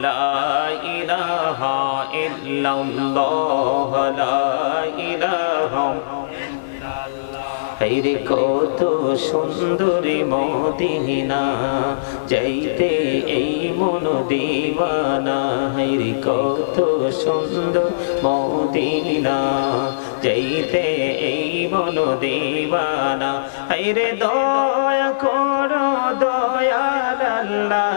لا إله إلا الله لا إله হাইরে কত সুন্দরী মদিনা যাইতে এই মন দিওয়ানা হাইরে কত সুন্দর মদিনা যাইতে এই মন দিওয়ানা হাইরে দয়া করো দয়াল আল্লাহ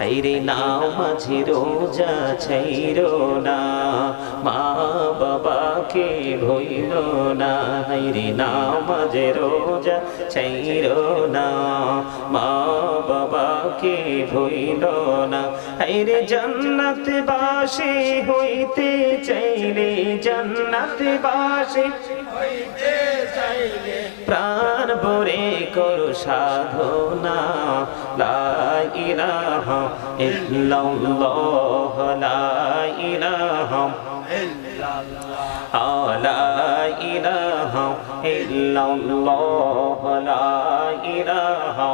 হাইরে নাও মাঝে রোজা ছাইরো না। মা বাবাকে ভইল না, হাইরে নাও মাঝে রোজা ছাইরো না। মা বাবাকে ভইল না, হাইরে জান্নাত বাসি হইতে চাইলে জান্নাত বাসি প্রাণ ভরে করো সাধনা। লা ইলাহা ইল্লাল্লাহ, লা ইলাহা লা ইলাহা ইল্লাল্লাহ, লা ইলাহা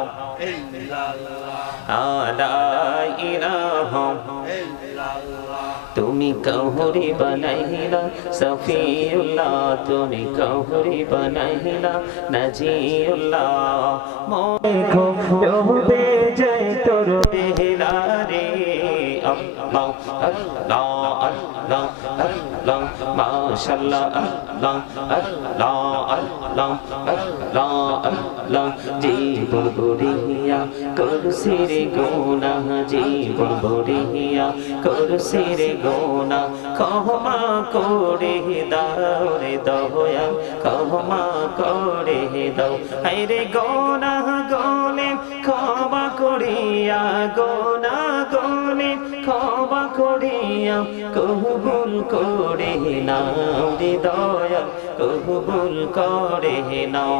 তুমি কহুরি বানাইলা, সফিউল্লাহ, তুমি কহুরি বানাইলা, নজিউল্লাহ। মোখো ডুবে যায় আল্লাহ আল্লাহ আল্লাহ আল্লাহ মাশাআল্লাহ, আল্লাহ আল্লাহ আল্লাহ আল্লাহ আল্লাহ জীবন বরিয়া করছে রে গুনাহ, জীবন বরিয়া করছে রে গুনাহ, ক্ষমা করে দাও রে দয়া ক্ষমা করে দাও। হায় রে গুনাহ গলে ক্ষমা করিয়া গো করিয়া কবুল করে নাও রে দয়া কবুল করে নাও।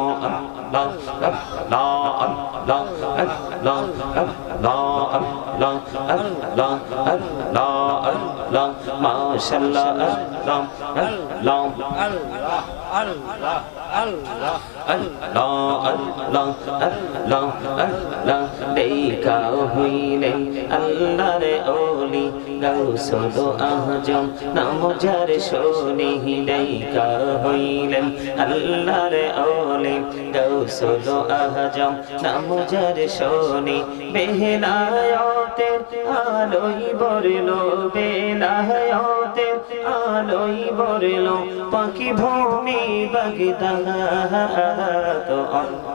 দেখা হইলে আল্লাহ রে ওলি গাউসুল আহজম নাম ওলি গাউস আজম নাম যার শোনি বেহনায়তের আলোই বরলো, বেলায়তের আলোই বরলো, পাখি ভূমি বাগদা তো আল্লাহ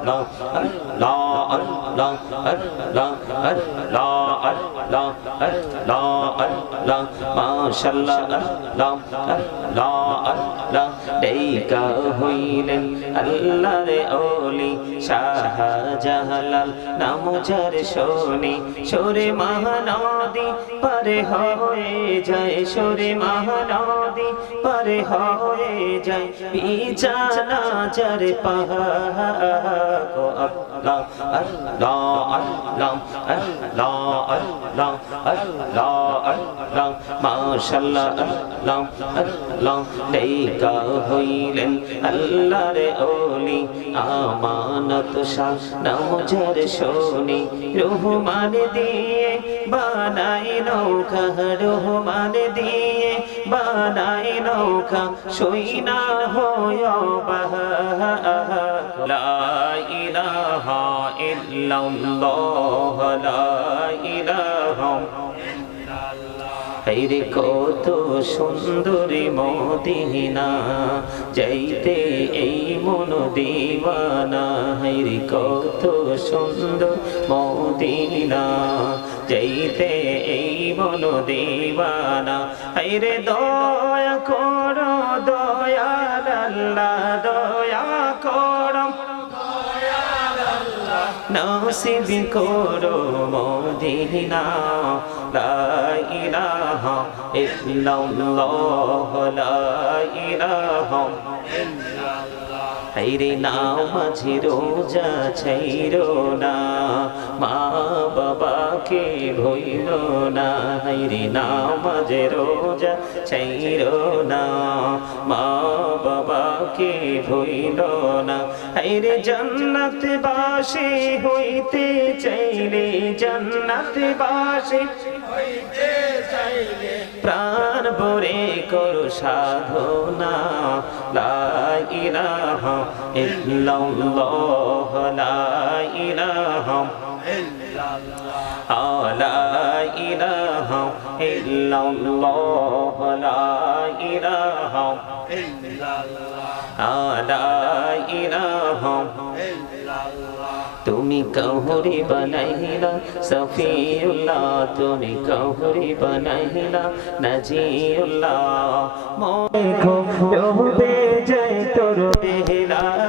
ডেকা হইলেন আল্লাহ রে ওলি শাহজাহালাল নাম যার শোনে সোরে মহানদী পরে হয়ে যায় সোরে মহানদী পরে হয়ে যায় পিছানা যার পাহাড় লেখা হইলেন আমানত শাহ শোনি রহমান দিয়ে বানাই নৌকা রহমান দিয়ে বানাই নৌকা সই না হয় ইল্লাল্লাহ, লা ইলাহা কত সুন্দরী মদিনা, যাইতে এই মন দিওয়ানা। হাইরে কত সুন্দর মদিনা, যাইতে এই মন দিওয়ানা। হাইরে দয়া করো নসিব করো মদিনা, লা ইলাহা ইল্লাল্লাহ, লা ইলাহা হাইরে নাও মাঝে রোজা ছাইরো না, মা বাবাকে ভইল না হাইরে নাও মাঝে রোজা ছাইরো না, মা বাবাকে ভইল না হাইরে জান্নাত বাসে হইতে চাইলে জান্নাত বাসে প্রাণ ভরে করো সাধনা। লা ইলাহা ইল্লাল্লাহ, লা ইলাহা লা ইলাহা ইল্লাল্লাহ, লা لا إله তুমি কহুরি বনাইলা সফিউল্লাহ তুমি কহুরি বনাইলা নজিউল্লাহ মন খো জহবে জয় তোর বেহলা।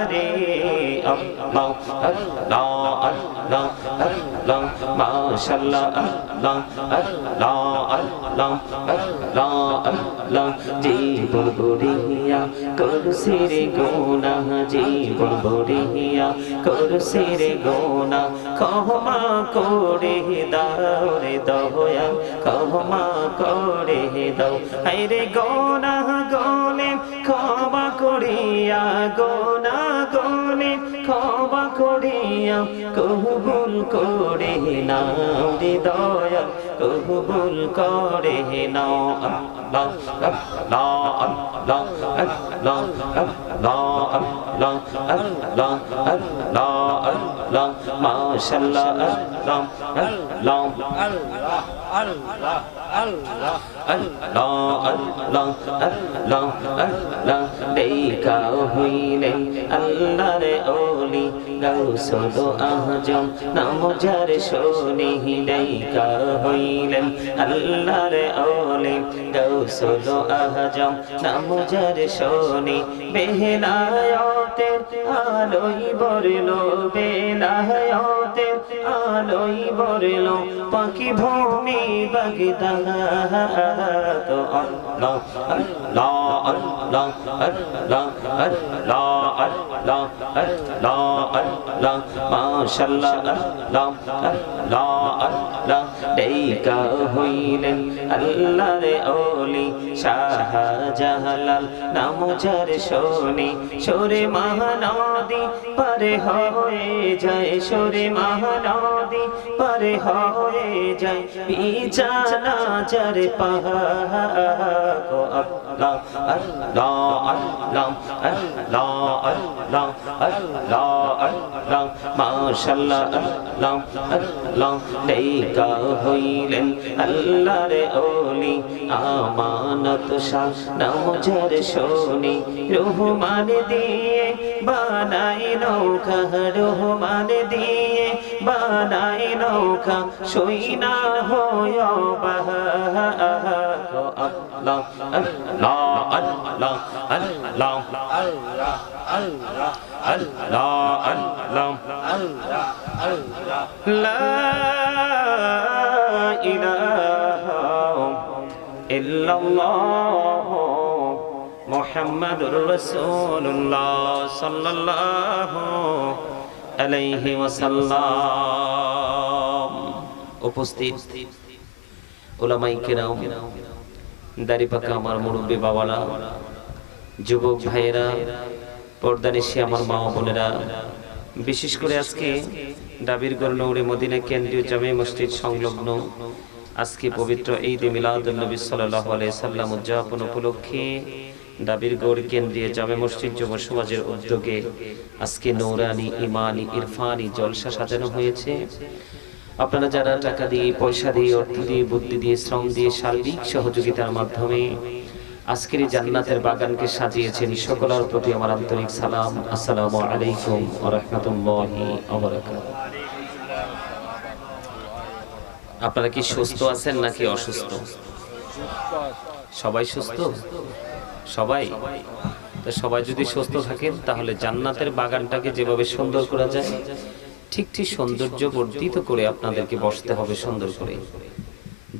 আল্লাহ আল্লাহ আল্লাহ আল্লাহ মাশাআল্লাহ আল্লাহ আল্লাহ আল্লাহ আল্লাহ আল্লাহ জীবন বড়িয়া করছি রে গোনা জীবন বড়িয়া করছি রে গোনা ক্ষমা করে দাও রে দয়া ক্ষমা করে দাও হাইরে গোনা গনে ক্ষমা করিয়া গোনা ক্ষমা করিয়া কবুল করে নাও রে দয়া কবুল করে নাও। দেখা হইলে আল্লাহরে ওলি আল্লাহরে ওলি গৌ গোসল আহজম নামুজার শনি বেহনায় বেহনায়তের আলোই বরলো বেলায়তের আলোই বরলো পাখি ভূমি শাহ নাম সরে মহানদী পারে হয়ে যায় সরে মহানদী পারে হয়ে যায় বিছানা যার পাহাড় Allah Allah Allah Allah Allah Allah Allah MashaAllah Allah Allah Deka hoilen Allah re oli Amanat shah Namjar shoni Ruhman diye বানাই নৌকা রহমান দিয়ে বানাই নৌকা সইনা হয় আল্লাহ আল্লাহ আল্লাহ আল্লাহ আল্লাহ আল্লাহ মোহাম্মদ রসুল্লাহ সাল্লাহ আলাইহি ওয়াসাল্লাম। উপস্থিত ওলামাই কেরাম, দাড়িপাকা আমার মুরব্বী বাবারা, যুবক ভাইয়েরা পর্দানিশি আমার মা বোনেরা, বিশেষ করে আজকে ডাবির গড়নৌরে মদিনা কেন্দ্রীয় জামে মসজিদ সংলগ্ন আজকে পবিত্র ঈদ মিলাদ নবী সাল্লাহ আলাই সাল্লাম উদযাপন উপলক্ষে ডাবির গৌর কেন্দ্রীয় জামে মসজিদ যুব সমাজের উদ্যোগে আজকে নৌরানি, ইমানি, ইরফানি জলসা সাজানো হয়েছে। আপনারা যারা টাকা দিয়ে, পয়সা দিয়ে, অর্থ দিয়ে, বুদ্ধি দিয়ে, শ্রম দিয়ে সার্বিক সহযোগিতার মাধ্যমে আজকের এই জান্নাতের বাগানকে সাজিয়েছেন, সকলের প্রতি আমার আন্তরিক সালাম। আসসালামু আলাইকুম রাহমাতুল্লাহি ওয়া বারাকাতুহু। আপনারা কি সুস্থ আছেন নাকি অসুস্থ? সবাই সুস্থ? সবাই। তো সবাই যদি সুস্থ থাকেন, তাহলে জান্নাতের বাগানটাকে যেভাবে সুন্দর করা যায়, ঠিক ঠিক সৌন্দর্য বর্ধিত করে আপনাদেরকে বসতে হবে সুন্দর করে।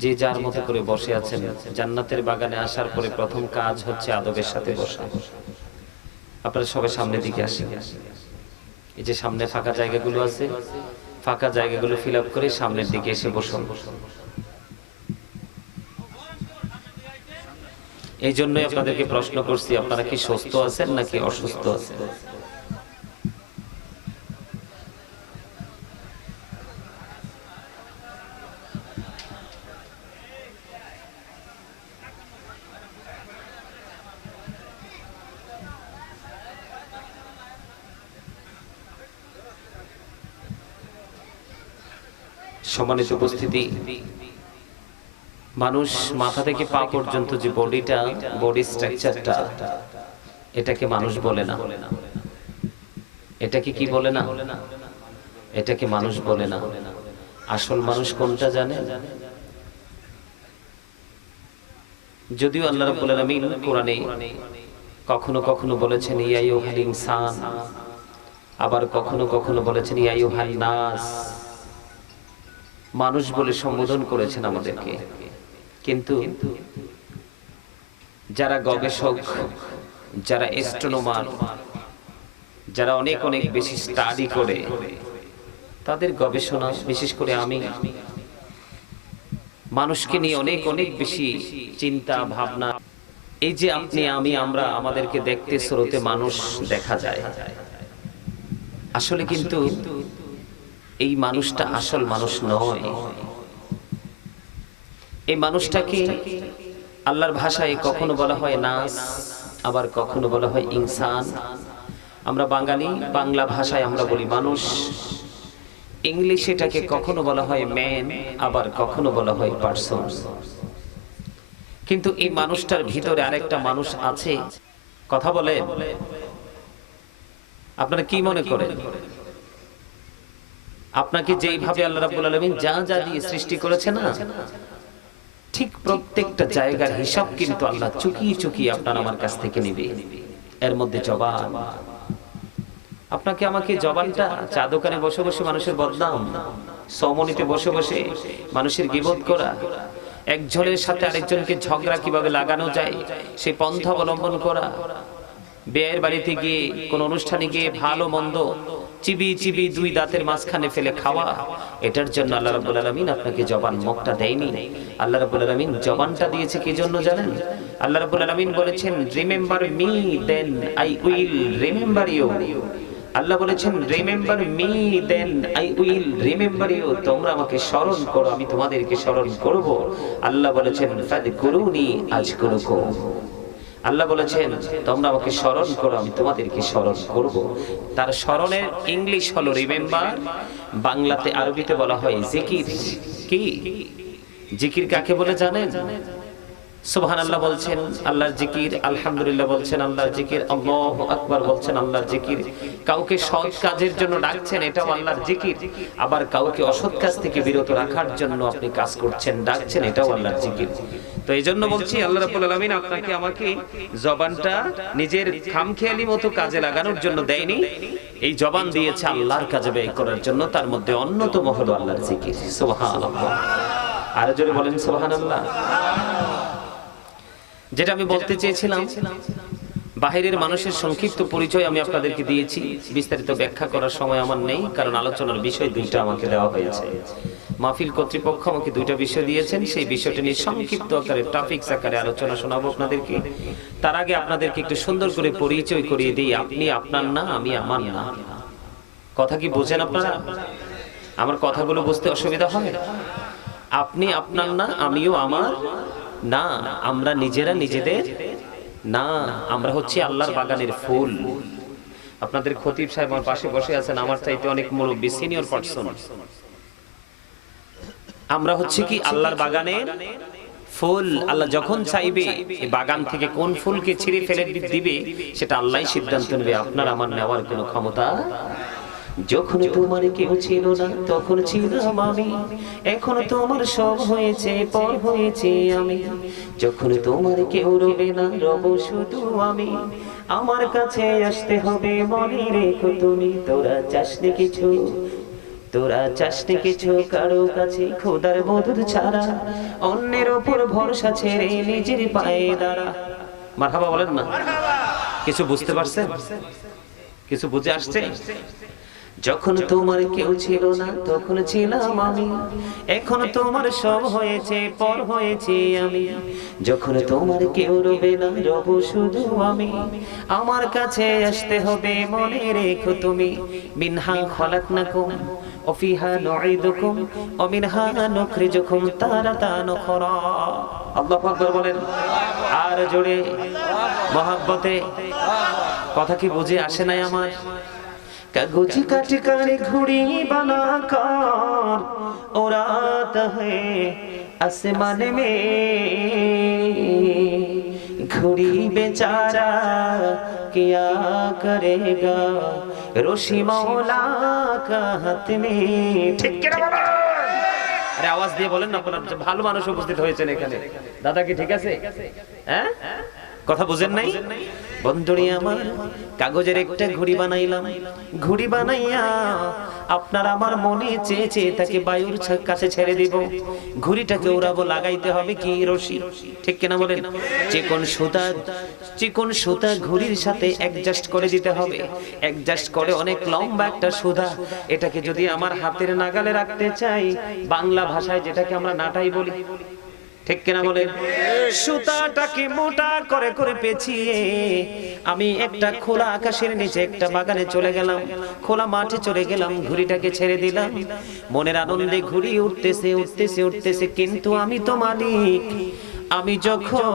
যে যার মতো করে বসে আছেন, জান্নাতের বাগানে আসার পরে প্রথম কাজ হচ্ছে আদবের সাথে বসা। আপনারা সবাই সামনের দিকে আসেন। এই যে সামনে ফাঁকা জায়গাগুলো আছে, ফাঁকা জায়গাগুলো ফিল করে সামনের দিকে এসে বসুন। এই জন্যই আপনাদেরকে প্রশ্ন করছি আপনারা কি সুস্থ আছেন নাকি অসুস্থ আছেন? সম্মানিত উপস্থিতি। মানুষ মাথা থেকে পা পর্যন্ত যে বডিটা, বডি স্ট্রাকচারটা, এটাকে মানুষ বলে না। এটাকে কি বলে না? এটাকে মানুষ বলে না। আসল মানুষ কোনটা জানে? যদিও আল্লাহ রাব্বুল আলামিন কোরআনে কখনো কখনো বলেছেন ইয়াইয়ুহাল ইনসান। আবার কখনো কখনো বলেছেন ইয়াইয়ুহান নাস। মানুষ বলে সম্বোধন করেছেন আমাদেরকে। কিন্তু যারা গবেষক, যারা এস্ট্রোনোমার যারা অনেক অনেক বেশি স্টাডি করে, তাদের গবেষণা, বিশেষ করে আমি, মানুষকে নিয়ে অনেক অনেক বেশি চিন্তা, ভাবনা। এই যে আপনি, আমি, আমরা আমাদেরকে দেখতে স্রোতে মানুষ দেখা যায়। আসলে কিন্তু এই মানুষটা আসল মানুষ নয়। এই মানুষটাকে আল্লাহর ভাষায় কখনো বলা হয় নাস, আবার কখনো বলা হয় ইনসান। আমরা বাঙালি, বাংলা ভাষায় আমরা বলি মানুষ। ইংলিশে এটাকে কখনো বলা হয় ম্যান আবার কখনো বলা হয় পার্সন কিন্তু এই মানুষটার ভিতরে আরেকটা মানুষ আছে। কথা বলে আপনারা কি মনে করেন? আপনাকে যেইভাবে আল্লাহ রাব্বুল আলামিন যা যা দিয়ে সৃষ্টি করেছে না ঠিক প্রত্যেকটা জায়গার হিসাব কিন্তু আল্লাহ চুকিয়ে চুকিয়ে আপনার আমার কাছ থেকে নেবে। এর মধ্যে জবান। আপনাকে আমাকে জবানটা চা দোকানে বসে বসে মানুষের বদনাম, সমনিতে বসে বসে মানুষের গিবত করা একজনের সাথে আরেকজনকে ঝগড়া কীভাবে লাগানো যায় সেই পন্থা অবলম্বন করা বিয়ের বাড়িতে গিয়ে, কোন অনুষ্ঠানে গিয়ে ভালো মন্দ চিবি চিবি দুই দাঁতের মাঝখানে ফেলে খাওয়া। এটার জন্য আল্লাহ রাব্বুল আলামিন আপনাকে জবান মুখটা দেয়নি। আল্লাহ রাব্বুল আলামিন জবানটা দিয়েছে কি জন্য জানেন? আল্লাহ রাব্বুল আলামিন বলেছেন remember me then I will remember you Allah বলেছেন remember me then I will remember you তোমরা আমাকে স্মরণ করো, আমি তোমাদেরকে স্মরণ করব। আল্লাহ বলেছেন ফাদকুরুনি আজকুরুকুম আল্লাহ বলেছেন, তোমরা আমাকে স্মরণ করো, আমি তোমাদেরকে স্মরণ করব। তার স্মরণের ইংলিশ হলো রিমেম্বার বাংলাতে, আরবিতে বলা হয় জিকির কি? জিকির কাকে বলে জানেন? সুবহান আল্লাহ বলছেন, আল্লাহর জিকির, আলহামদুলিল্লাহ বলছেন, আল্লাহর জিকির, আল্লাহু আকবার বলছেন, আল্লাহর জিকির। কাউকে সৎ কাজের জন্য ডাকছেন, এটাও আল্লাহর জিকির। আবার কাউকে অসৎ কাজ থেকে বিরত রাখার জন্য আপনি কাজ করছেন, ডাকছেন, এটাও আল্লাহর জিকির। তো এই জন্য বলছি, আল্লাহ রাব্বুল আলামিন আপনাকে, আমাকে জবানটা নিজের খামখেয়ালি মতো কাজে লাগানোর জন্য দেয়নি। এই জবান দিয়েছে আল্লাহর কাজে ব্যয় করার জন্য, তার মধ্যে অন্যতম হলো আল্লাহর জিকির। সুবহানাল্লাহ। আরও জোরে বলেন, সুবহানাল্লাহ। যেটা আমি বলতে চেয়েছিলাম, বাহিরের মানুষের সংক্ষিপ্ত পরিচয় আমি আপনাদেরকে দিয়েছি। বিস্তারিত ব্যাখ্যা করার সময় আমার নেই, কারণ আলোচনার বিষয় দুইটা আমাকে দেওয়া হয়েছে। মাহফিল কর্তৃপক্ষ আমাকে দুইটা বিষয় দিয়েছেন, সেই বিষয়টি নিয়ে সংক্ষিপ্ত আকারে টপিকস আকারে আলোচনা শোনাবো আপনাদেরকে। তার আগে আপনাদেরকে একটু সুন্দর করে পরিচয় করিয়ে দিই, আপনি আপনার না, আমি আমার না। কথা কি বোঝেন আপনারা? আমার কথাগুলো বুঝতে অসুবিধা হয়? আপনি আপনার না, আমিও আমার? না, আমরা নিজেরা নিজেদের না, আমরা হচ্ছে আল্লাহর বাগানের ফুল। আপনাদের খতিব সাহেব আমার পাশে বসে আছেন, আমার চাইতে অনেক মুরব্বী, সিনিয়র পার্সন। আমরা হচ্ছে কি আল্লাহর বাগানের ফুল। আল্লাহ যখন চাইবে বাগান থেকে কোন ফুলকে ছিঁড়ে ফেলে দিবে, সেটা আল্লাহই সিদ্ধান্ত নেবে। আপনার আমার নেওয়ার কোনো ক্ষমতা যখন তোমার কেউ ছিল না, তখন ছিলাম আমি এখন তোমার সব হয়েছে, পর হয়েছে আমি। যখন তোমার কেউ রবে না, রব শুধু আমি। আমার কাছে আসতে হবে, মনে রেখো তুমি। তোরা চাসনি কিছু, তোরা চাসনি কিছু কারও কাছে। খোদার মধুর ছাড়া অন্যের ওপর ভরসা ছেড়ে নিজের পায়ে দাঁড়া। মারহাবা বলেন না। কিছু বুঝতে পারছেন? কিছু বুঝে আসছে? যখন তোমার কেউ ছিল না, তখন ছিলাম আমি। এখন তোমার সব হয়েছে, পর হয়েছে আমি। যখন তোমার কেউ রবে না, রব শুধু আমি। আমার কাছে আসতে হবে, মনে রেখো তুমি। মিনহা খলাকনাকুম অফিহা নুঈদুকুম, ও মিনহা নুখরিজুকুম, তারাতান উখরা আল্লাহু আকবার বলেন। আর জোরে মহাব্বতে। কথা কি বুঝে আসে নাই আমার? কাগজি কাটি কারে ঘুড়ি বানাকার ওরাত হে আসমান মে। ঘুড়ি বেচারা কিয়া করেগা? রশি মৌলা কা হাত মে। ঠিক কিনা বলো? আরে আওয়াজ দিয়ে বলেন না আপনারা ভালো মানুষ উপস্থিত হয়েছেন এখানে। দাদা কি ঠিক আছে? হ্যাঁ? কথা বুঝেন নাই? বন্ধুরি আমার, কাগজের একটা ঘুড়ি বানাইলাম। ঘুড়ি বানাইয়া আপনার আমার মনে চেয়ে চেয়ে তাকে বায়ুর কাছে ছেড়ে দিব। ঘুড়িটাকে ওড়াবো লাগাইতে হবে কি রশি? ঠিক কিনা বলেন? চিকন সুতা চিকন সুতা ঘুড়ির সাথে অ্যাডজাস্ট করে দিতে হবে। অ্যাডজাস্ট করে অনেক লম্বা একটা সুতা। এটাকে যদি আমার হাতের নাগালে রাখতে চাই, বাংলা ভাষায় যেটাকে আমরা নাটাই বলি। ঠিক কিনা বলে? সুতাটাকে মোটা করে করে পেঁচিয়ে আমি একটা খোলা আকাশের নিচে একটা বাগানে চলে গেলাম। খোলা মাঠে চলে গেলাম ঘুড়িটাকে ছেড়ে দিলাম। মনের আনন্দে ঘুড়ি উঠতেছে উঠতেছে উঠতেছে কিন্তু আমি তো মালিক। আমি যখন